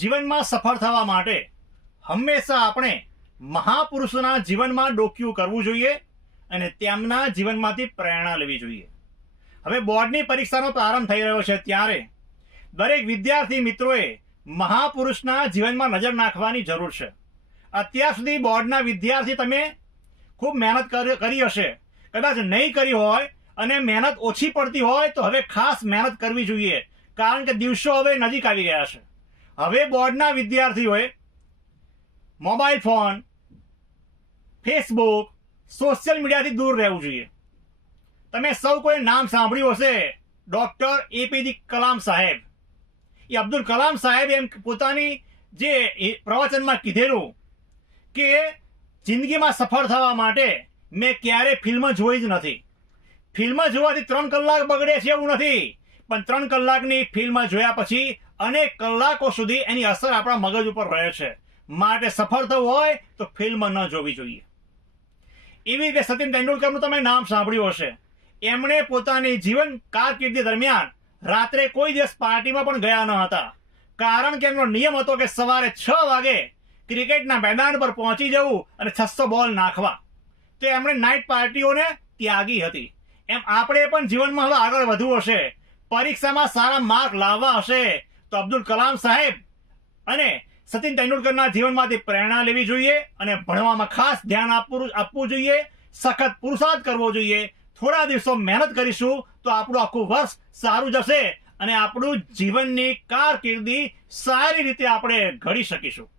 જીવનમાં સફળ થવા માટે હંમેશા આપણે મહાપુરુષોના જીવનમાં ડોકિયું કરવું જોઈએ અને તેમના જીવનમાંથી પ્રેરણા લેવી જોઈએ. હવે બોર્ડની પરીક્ષાનો પ્રારંભ થઈ રહ્યો છે ત્યારે દરેક વિદ્યાર્થી મિત્રોએ મહાપુરુષના જીવનમાં નજર નાખવાની જરૂર છે. અત્યાર સુધી બોર્ડના વિદ્યાર્થી તમે ખૂબ મહેનત કરી હશે, કદાચ નહીં કરી હોય અને મહેનત ઓછી પડતી હોય તો હવે ખાસ મહેનત કરવી જોઈએ, કારણ કે દિવસો હવે નજીક આવી ગયા છે. હવે બોર્ડના વિદ્યાર્થીઓએ મોબાઈલ ફોન, ફેસબુક, સોશિયલ મીડિયાથી દૂર રહેવું જોઈએ. તમે સૌ કોઈ નામ સાંભળ્યું હશે, ડોક્ટર એપીજે કલામ સાહેબ. એ અબ્દુલ કલામ સાહેબ એમ પોતાની જે પ્રવચનમાં કીધેલું કે જિંદગીમાં સફળ થવા માટે મેં ક્યારે ફિલ્મ જોઈ જ નથી. ફિલ્મ જોવાથી 3 કલાક બગડે છે એવું નથી, પણ 3 કલાકની ફિલ્મ જોયા પછી અનેક કલાકો સુધી એની અસર આપણા મગજ ઉપર રહે છે. માટે સફળ થવું હોય તો ફિલ્મ ન જોવી જોઈએ. એવી રીતે સચિન તેંડુલકરનું તમે નામ સાંભળ્યું હશે. એમણે પોતાની જીવન કારકિર્દી દરમિયાન રાત્રે કોઈ દિવસ પાર્ટીમાં પણ ગયા ન હતા, કારણ કે એમનો નિયમ હતો કે સવારે 6 વાગે ક્રિકેટના મેદાન પર પહોંચી જવું અને 600 બોલ નાખવા. તો એમણે નાઇટ પાર્ટીઓને ત્યાગી હતી. એમ આપણે પણ જીવનમાં હવે આગળ વધવું હશે, પરીક્ષામાં સારા માર્ક લાવવા હશે તો અબ્દુલ કલામ સાહેબ અને સચિન તેંડુલકરના જીવનમાંથી પ્રેરણા લેવી જોઈએ અને ભણવામાં ખાસ ધ્યાન આપવું જોઈએ. સખત પુરુષાર્થ કરવો જોઈએ. થોડા દિવસો મહેનત કરીશું તો આપણું આખું વર્ષ સારું જશે અને આપણું જીવનની કારકિર્દી સારી રીતે આપણે ઘડી શકીશું.